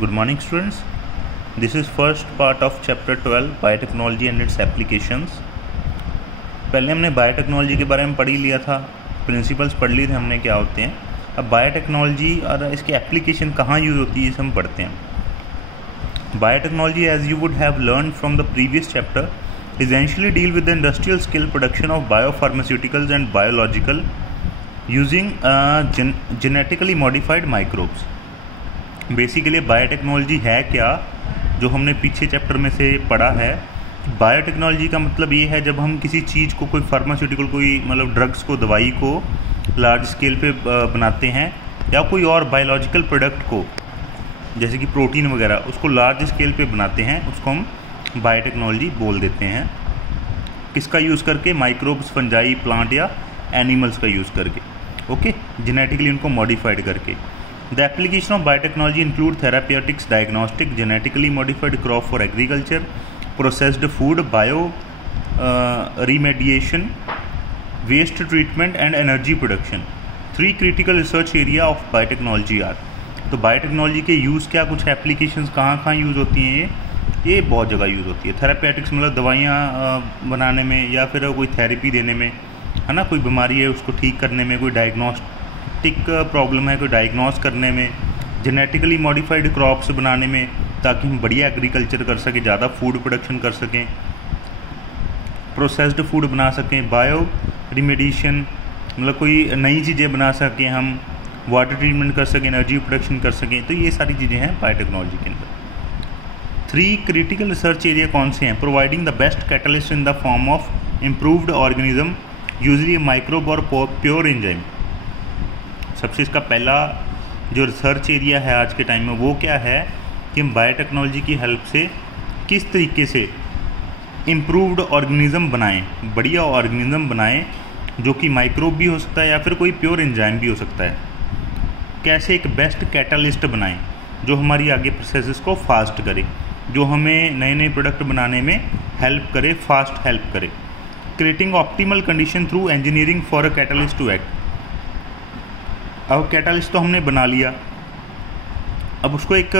Good morning, students. This is first part of chapter 12 Biotechnology and its applications. पहले हमने biotechnology के बारे में पढ़ ही लिया था, प्रिंसिपल्स पढ़ लिए थे हमने क्या होते हैं. अब बायोटेक्नोलॉजी और इसकी एप्लीकेशन कहाँ यूज़ होती है इसे हम पढ़ते हैं. Biotechnology, as you would have learn from the previous chapter, essentially deal with the industrial scale production of biopharmaceuticals and biological using genetically modified microbes. Basically biotechnology है क्या, जो हमने पीछे चैप्टर में से पढ़ा है. बायोटेक्नोलॉजी का मतलब ये है जब हम किसी चीज़ को, कोई फार्मास्यूटिकल, कोई मतलब ड्रग्स को, दवाई को लार्ज स्केल पे बनाते हैं, या कोई और बायोलॉजिकल प्रोडक्ट को जैसे कि प्रोटीन वगैरह, उसको लार्ज स्केल पे बनाते हैं, उसको हम बायोटेक्नोलॉजी बोल देते हैं. किसका यूज़ करके? माइक्रोब्स, फंजाई, प्लांट या एनिमल्स का यूज़ करके. ओके, जेनेटिकली उनको मॉडिफाइड करके. The application of biotechnology include therapeutics, diagnostic, genetically modified crop for agriculture, processed food, bio remediation, waste treatment and energy production. 3 critical research area of biotechnology are. तो biotechnology के use क्या, कुछ applications कहाँ use होती हैं? ये बहुत जगह यूज़ होती है. थेरापेटिक्स मतलब दवाइयाँ बनाने में, या फिर कोई थेरेपी देने में, है ना. कोई बीमारी है उसको ठीक करने में, कोई डायग्नोस्टिक प्रॉब्लम है कोई डायग्नोस करने में, जेनेटिकली मॉडिफाइड क्रॉप्स बनाने में ताकि हम बढ़िया एग्रीकल्चर कर सकें, ज़्यादा फूड प्रोडक्शन कर सकें, प्रोसेस्ड फूड बना सकें, बायो रिमेडिएशन मतलब कोई नई चीज़ें बना सकें हम, वाटर ट्रीटमेंट कर सकें, एनर्जी प्रोडक्शन कर सकें. तो ये सारी चीज़ें हैं बायोटेक्नोलॉजी के अंदर. 3 क्रिटिकल रिसर्च एरिया कौन से हैं? Providing the best catalyst in the form of improved organism, usually microbe और प्योर एंजाइम. सबसे इसका पहला जो रिसर्च एरिया है आज के टाइम में वो क्या है कि हम बायोटेक्नोलॉजी की हेल्प से किस तरीके से इम्प्रूव्ड ऑर्गेनिज्म बनाएं, बढ़िया ऑर्गेनिज्म बनाएं, जो कि माइक्रोब भी हो सकता है या फिर कोई प्योर एंजाइम भी हो सकता है. कैसे एक बेस्ट कैटलिस्ट बनाएं जो हमारी आगे प्रोसेसेस को फास्ट करे, जो हमें नए नए प्रोडक्ट बनाने में हेल्प करे, फास्ट हेल्प करे. Creating optimal condition through engineering for a catalyst to act. अब कैटलिस्ट तो हमने बना लिया, अब उसको एक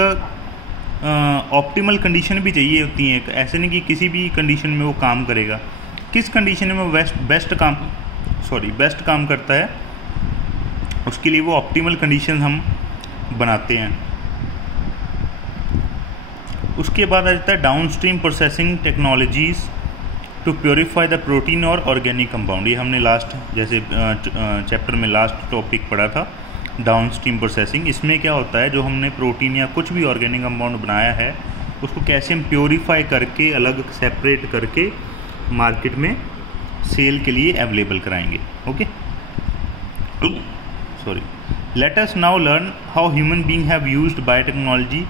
ऑप्टिमल कंडीशन भी चाहिए होती है. ऐसे नहीं कि किसी भी कंडीशन में वो काम करेगा. किस कंडीशन में वो बेस्ट काम करता है, उसके लिए वो ऑप्टिमल कंडीशन हम बनाते हैं. उसके बाद आ जाता है down stream processing technologies to purify the protein और ऑर्गेनिक कंपाउंड. ये हमने लास्ट जैसे चैप्टर में लास्ट टॉपिक पढ़ा था, डाउन स्ट्रीम प्रोसेसिंग. इसमें क्या होता है, जो हमने प्रोटीन या कुछ भी ऑर्गेनिक कंपाउंड बनाया है उसको कैसे हम प्योरीफाई करके, अलग सेपरेट करके मार्केट में सेल के लिए अवेलेबल कराएंगे. Okay, sorry. Let us now learn how human being have used biotechnology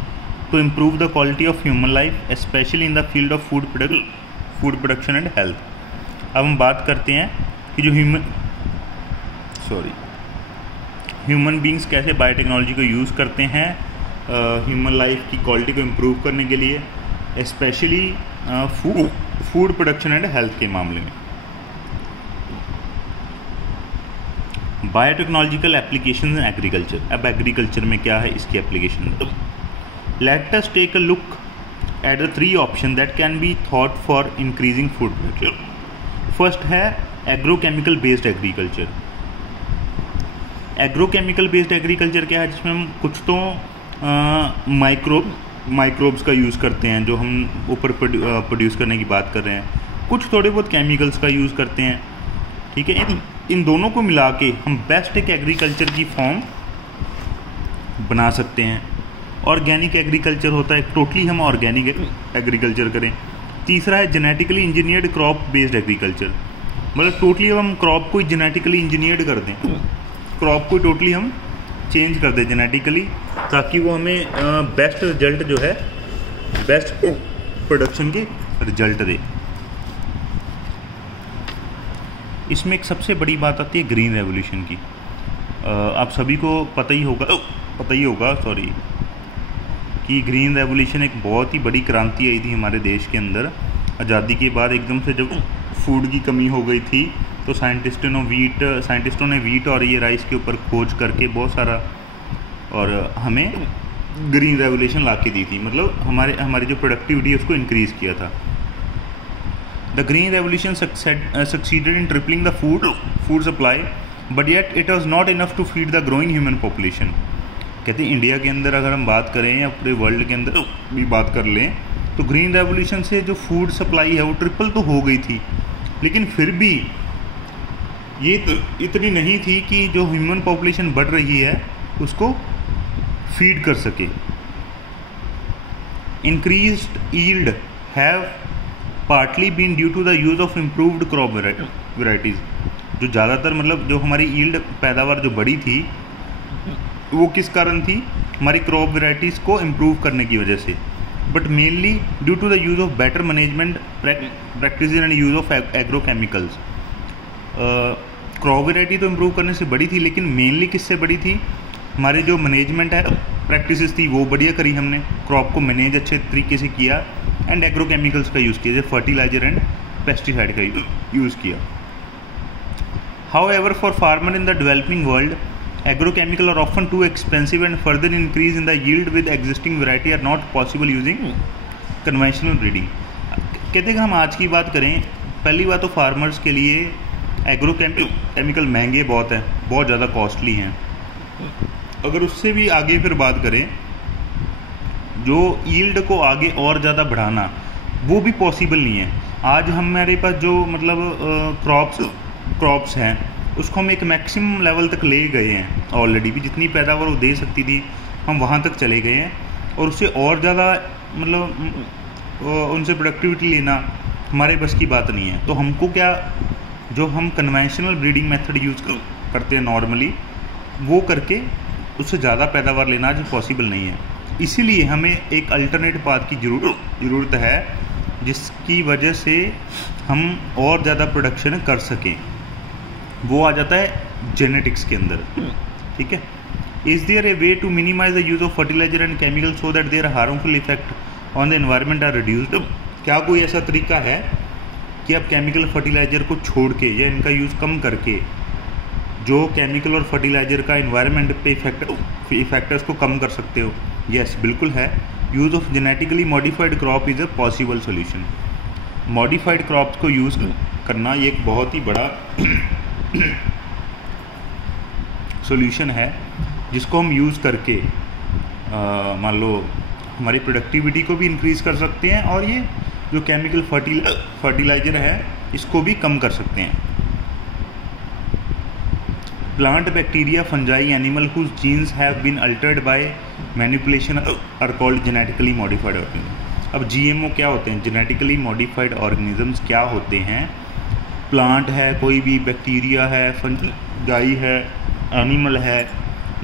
to improve the quality of human life, especially in the field of food production and health. अब हम बात करते हैं कि जो ह्यूमन बींग्स कैसे biotechnology को use करते हैं ह्यूमन लाइफ की क्वालिटी को इम्प्रूव करने के लिए, specially food production and health के मामले में. Biotechnological application in agriculture. अब एग्रीकल्चर में क्या है इसकी application? Let us take a look at the 3 options that can be thought for increasing food production. First है agrochemical based agriculture. Agrochemical based agriculture क्या है, जिसमें हम कुछ तो माइक्रोब्स का यूज़ करते हैं, जो हम ऊपर प्रोड्यूस करने की बात कर रहे हैं, कुछ थोड़े बहुत केमिकल्स का यूज़ करते हैं. ठीक है, इन दोनों को मिला के हम बेस्ट एक एग्रीकल्चर की फॉर्म बना सकते हैं. ऑर्गेनिक एग्रीकल्चर होता है, टोटली हम ऑर्गेनिक एग्रीकल्चर करें. तीसरा है genetically engineered crop based agriculture. मतलब टोटली हम क्रॉप को जेनेटिकली इंजीनियर्ड कर दें, क्रॉप को टोटली हम चेंज कर दें जेनेटिकली, ताकि वो हमें बेस्ट रिजल्ट जो है, बेस्ट प्रोडक्शन के रिजल्ट दे. इसमें एक सबसे बड़ी बात आती है ग्रीन रेवोल्यूशन की. आप सभी को पता ही होगा कि ग्रीन रेवोल्यूशन एक बहुत ही बड़ी क्रांति आई थी हमारे देश के अंदर. आज़ादी के बाद एकदम से जब फूड की कमी हो गई थी तो साइंटिस्टों ने वीट और ये राइस के ऊपर खोज करके बहुत सारा, और हमें ग्रीन रेवोल्यूशन ला के दी थी, मतलब हमारी जो प्रोडक्टिविटी है उसको इंक्रीज़ किया था। The green revolution succeeded in tripling the food supply, but yet it was not enough to feed the growing human population. कहते हैं इंडिया के अंदर अगर हम बात करें या पूरे वर्ल्ड के अंदर भी बात कर लें तो ग्रीन रेवोल्यूशन से जो फूड सप्लाई है वो ट्रिपल तो हो गई थी, लेकिन फिर भी ये तो इतनी नहीं थी कि जो ह्यूमन पॉपुलेशन बढ़ रही है उसको फीड कर सके। Increased yield have partly been due to the use of improved crop varieties. जो ज़्यादातर मतलब जो हमारी यील्ड पैदावार जो बढ़ी थी वो किस कारण थी, हमारी क्रॉप वेराइटीज़ को इम्प्रूव करने की वजह से, but mainly due to the use of better management practice and use of agro chemicals. Crop variety तो इम्प्रूव करने से बढ़ी थी, लेकिन मेनली किससे बढ़ी थी, हमारी जो मैनेजमेंट है प्रैक्टिसेस थी वो बढ़िया करी हमने, क्रॉप को मैनेज अच्छे तरीके से किया एंड एग्रो केमिकल्स का यूज़ किया, जैसे फर्टिलाइजर एंड पेस्टिसाइड का यूज़ किया। However, for farmer in the developing world, agrochemical are often too expensive and further increase in the yield with existing variety are not possible using conventional breeding। कहते हैं कि हम आज की बात करें, पहली बात तो फार्मर्स के लिए एग्रोकेमिकल महंगे बहुत हैं, बहुत ज़्यादा कॉस्टली हैं। अगर उससे भी आगे फिर बात करें, जो यील्ड को आगे और ज़्यादा बढ़ाना वो भी पॉसिबल नहीं है। आज हमारे पास जो मतलब क्रॉप्स हैं उसको हम एक मैक्सिमम लेवल तक ले गए हैं ऑलरेडी, भी जितनी पैदावार वो दे सकती थी हम वहाँ तक चले गए हैं, और उससे और ज़्यादा मतलब उनसे प्रोडक्टिविटी लेना हमारे बस की बात नहीं है। तो हमको क्या, जो हम कन्वेंशनल ब्रीडिंग मेथड यूज़ करते हैं नॉर्मली, वो करके उससे ज़्यादा पैदावार लेना आज पॉसिबल नहीं है। इसीलिए हमें एक अल्टरनेट पाथ की ज़रूरत है जिसकी वजह से हम और ज़्यादा प्रोडक्शन कर सकें। वो आ जाता है जेनेटिक्स के अंदर, ठीक है। Is there a way to minimise the use of fertiliser and chemical so that their harmful effect on the environment are reduced. क्या कोई ऐसा तरीका है कि आप केमिकल फर्टिलाइजर को छोड़ के या इनका यूज़ कम करके जो केमिकल और फर्टिलाइजर का एनवायरनमेंट पे इफेक्ट है उसको कम कर सकते हो? यस, बिल्कुल है। Use of genetically modified crop is a possible solution. Modified crops को यूज़ करना ये एक बहुत ही बड़ा सॉल्यूशन है जिसको हम यूज़ करके मान लो हमारी प्रोडक्टिविटी को भी इंक्रीज़ कर सकते हैं और ये जो केमिकल फर्टिलाइजर है इसको भी कम कर सकते हैं। Plant, bacteria, fungi, animal whose genes have been altered by manipulation are called genetically modified organism. अब जीएमओ क्या होते हैं? जेनेटिकली मॉडिफाइड ऑर्गेनिजम्स क्या होते हैं? प्लांट है, कोई भी बैक्टीरिया है, फंजाई है, एनिमल है,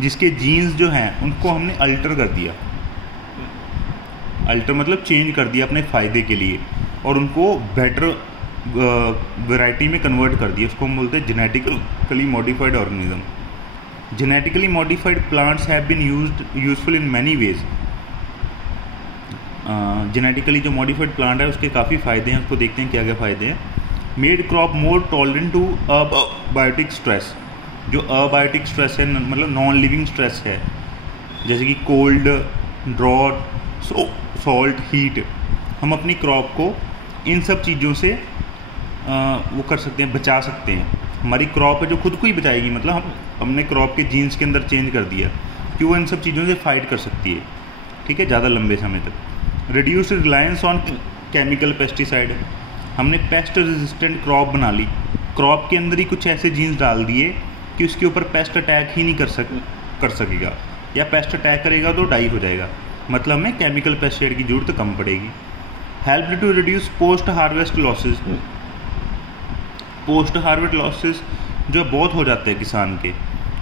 जिसके जीन्स जो हैं उनको हमने अल्टर कर दिया। अल्टर मतलब चेंज कर दिया अपने फ़ायदे के लिए, और उनको बेटर वैरायटी में कन्वर्ट कर दिया। उसको हम बोलते हैं genetically modified organism. Genetically modified plants have been useful in many ways. Genetically जो मॉडिफाइड प्लांट है उसके काफ़ी फ़ायदे हैं, उसको देखते हैं क्या क्या फ़ायदे हैं। Made crop more tolerant to abiotic stress. जो अबायोटिक स्ट्रेस है मतलब नॉन लिविंग स्ट्रेस है, जैसे कि कोल्ड, ड्रॉट, सॉल्ट, हीट, हम अपनी क्रॉप को इन सब चीज़ों से वो कर सकते हैं, बचा सकते हैं। हमारी क्रॉप है जो खुद को ही बचाएगी, मतलब हमने क्रॉप के जीन्स के अंदर चेंज कर दिया कि वो इन सब चीज़ों से फाइट कर सकती है, ठीक है, ज़्यादा लंबे समय तक। Reduce reliance on chemical pesticide. हमने पेस्ट रेजिस्टेंट क्रॉप बना ली, क्रॉप के अंदर ही कुछ ऐसे जीन्स डाल दिए कि उसके ऊपर पेस्ट अटैक ही नहीं कर सकेगा, या पेस्ट अटैक करेगा तो डाई हो जाएगा, मतलब हमें केमिकल पेस्टिसाइड की ज़रूरत कम पड़ेगी। Help to reduce post harvest losses. Post harvest losses जो बहुत हो जाते हैं किसान के,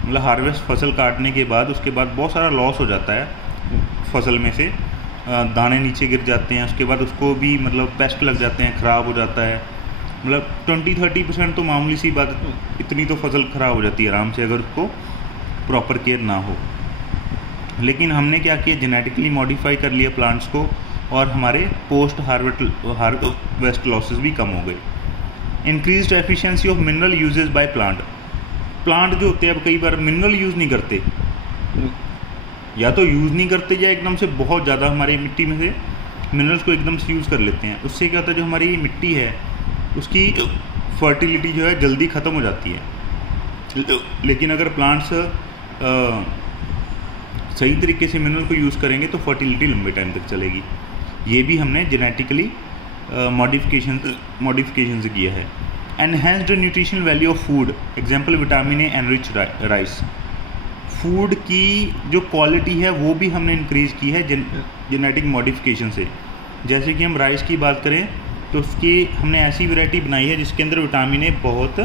मतलब हार्वेस्ट फसल काटने के बाद उसके बाद बहुत सारा लॉस हो जाता है फसल में से, दाने नीचे गिर जाते हैं, उसके बाद उसको भी मतलब पेस्ट लग जाते हैं, ख़राब हो जाता है। मतलब 20-30% तो मामूली सी बात, इतनी तो फसल ख़राब हो जाती है आराम से अगर उसको प्रॉपर केयर ना हो। लेकिन हमने क्या किया, जेनेटिकली मॉडिफाई कर लिया प्लांट्स को, और हमारे पोस्ट हार्वेस्ट लॉसेस भी कम हो गए। Increased efficiency of mineral uses by plant. Plant जो होते हैं अब कई बार मिनरल यूज़ नहीं करते, या तो यूज़ नहीं करते या एकदम से बहुत ज़्यादा हमारी मिट्टी में से मिनरल्स को एकदम से यूज़ कर लेते हैं। उससे क्या होता है, जो हमारी मिट्टी है उसकी फर्टिलिटी जो है जल्दी ख़त्म हो जाती है। लेकिन अगर प्लांट्स सही तरीके से मिनरल को यूज़ करेंगे तो फर्टिलिटी लंबे टाइम तक चलेगी। ये भी हमने जेनेटिकली मॉडिफिकेशन से किया है। Enhanced nutritional value of food, example vitamin A enrich rice. Food की जो क्वालिटी है वो भी हमने इंक्रीज़ की है जेनेटिक मॉडिफिकेशन से। जैसे कि हम राइस की बात करें तो उसकी हमने ऐसी वैरायटी बनाई है जिसके अंदर विटामिन ए बहुत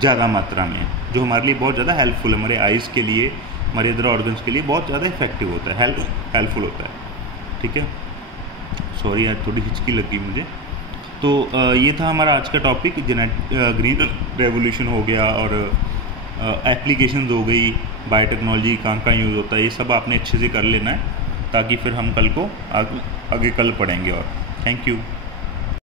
ज़्यादा मात्रा में, जो हमारे लिए बहुत ज़्यादा हेल्पफुल है, हमारे आइज़ के लिए, हमारे अदर ऑर्गन्स के लिए बहुत ज़्यादा इफेक्टिव होता है, हेल्पफुल होता है। ठीक है, सॉरी यार थोड़ी हिचकी लगी मुझे। तो ये था हमारा आज का टॉपिक, ग्रीन रेवोल्यूशन हो गया और एप्लीकेशंस हो गई, बायोटेक्नोलॉजी कहाँ यूज़ होता है, ये सब आपने अच्छे से कर लेना है ताकि फिर हम कल को आगे कल पढ़ेंगे। और थैंक यू।